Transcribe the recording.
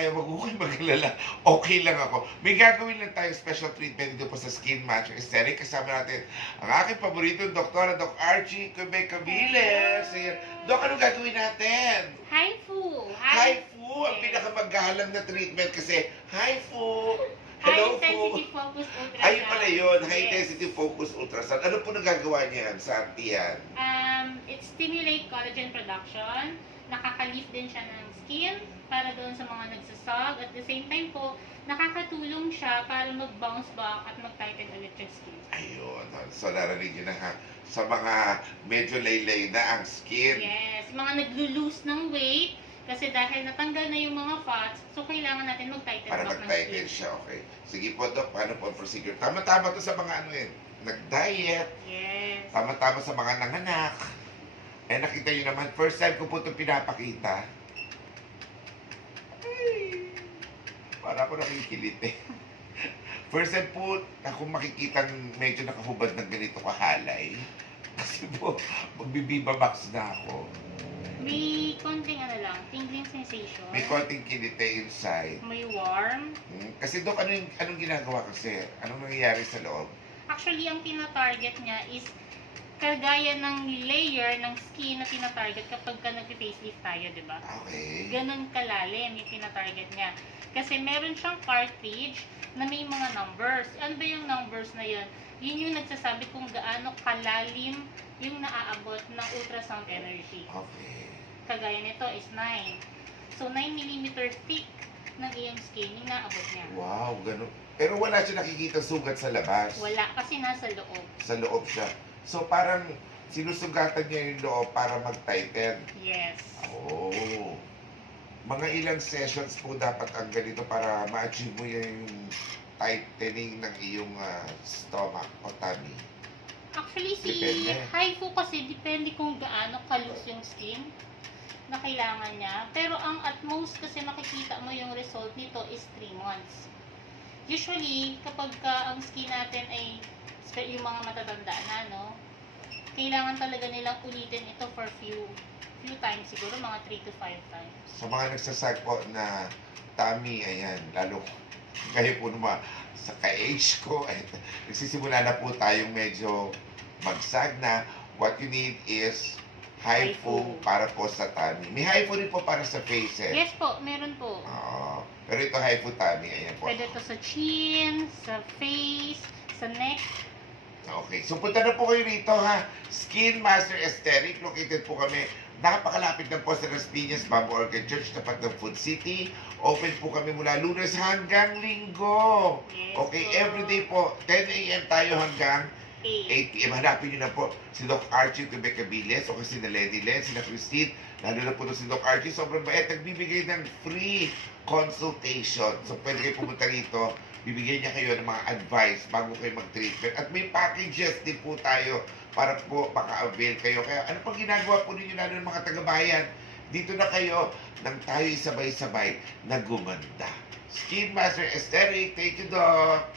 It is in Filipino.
kaya wag ko kayong mag-alala. Okay lang ako. May gagawin lang tayo special treatment dito po sa Skin Master Aesthetic. Kasama natin ang aking paboritong doktora, Doc Archie Cabiles. Ayan. Doc, anong gagawin natin? Hi, Fu! Hi, Fu! Ang pinakamagalang na treatment kasi, Hi, Fu! Hello, High Fu! intensity focus ultrasound. Ayun pala yun, High Yes. Intensity Focus Ultrasound. Ano po nagagawa niyan sa tiyan? It stimulates collagen production. Nakaka-lift din siya ng skin para doon sa mga nagsasag. At the same time po, nakakatulong siya para mag-bounce back at mag-tighten ulit yung skin. Ayun. So, narinig niyo na ha. Sa mga medyo laylay na ang skin. Yes, mga naglo-lose ng weight kasi dahil natanggal na yung mga fats, so kailangan natin mag-tighten Para back ng mag-tighten skin. siya, okay. Sige po, Doc. Paano po ang procedure? Tama-tama to sa mga nag-diet. Yes. Tama-tama sa mga nanganak. Eh, nakita niyo naman, first time ko po itong pinapakita. Ay, para ako nakikilit eh. First time po ako makikita medyo nakahubad ng ganito kahalay. Kasi po, magbibiba max na ako. May konting tingling sensation. May konting kilite inside. May warm. Kasi Dok, anong ginagawa kasi? Anong nangyayari sa loob? Actually, ang tina-target niya is kagaya ng layer ng skin na tina-target kapag ka nag-facelift tayo, di ba? Okay. Ganon kalalim yung tina-target niya. Kasi meron siyang cartridge na may mga numbers. Ano ba yung numbers na yun? Yun yung nagsasabi kung gaano kalalim yung naaabot ng ultrasound energy. Okay. Kagaya nito is 9. So, 9 mm thick ng iyong skin yung naabot niya. Wow, ganun. Pero wala siya nakikita sugat sa labas. Wala, kasi nasa loob. Sa loob siya. So parang sinusugatan niya yung loob para mag-tighten. Yes. Oh. Mga ilang sessions po dapat ang ganito para ma-achieve mo yung tightening ng iyong stomach o tummy. Actually, si Depende. HIFU kasi depende kung gaano kalus yung skin na kailangan niya. Pero ang at most kasi makikita mo yung result nito is 3 months. Usually, kapag ang skin natin ay yung mga matatanda na, no? Kailangan talaga nilang ulitin ito for few times, siguro mga 3 to 5 times. Sa mga nagsasag po na tummy, ayan, lalo kayo po naman sa ka-age ko, nagsisimula na po tayong medyo magsag na what you need is HIFU para po sa tummy. May HIFU rin po para sa face eh. Yes po, meron po. Oo. Pero ito HIFU tummy, ayan po. Pwede to sa chin, sa face, sa neck. Okay, so punta na po kayo rito ha. Skin Master Aesthetic, located po kami. Napakalapit lang po sa Las Piñas, Bamboo Orchid Church, tapat ng Food City. Open po kami mula Lunes hanggang Linggo. Yes, Okay, po. everyday po, 10 a.m. tayo hanggang 8 p.m. Hanapin nyo na po si Doc Archie Cabiles o kasi si Lenny Len, si Christine. Lalo na po si Doc Archie, sobrang bait. Nagbibigay ng free consultation. So pwede kayo pumunta rito. Bibigyan niya kayo ng mga advice bago kayo mag-treatment. At may packages din po tayo para po maka-avail kayo. Kaya ano pang ginagawa po ninyo lalo ng mga taga-bayan? Dito na kayo nang tayo sabay-sabay na gumanda. Skin Master Aesthetic, thank you, Doc.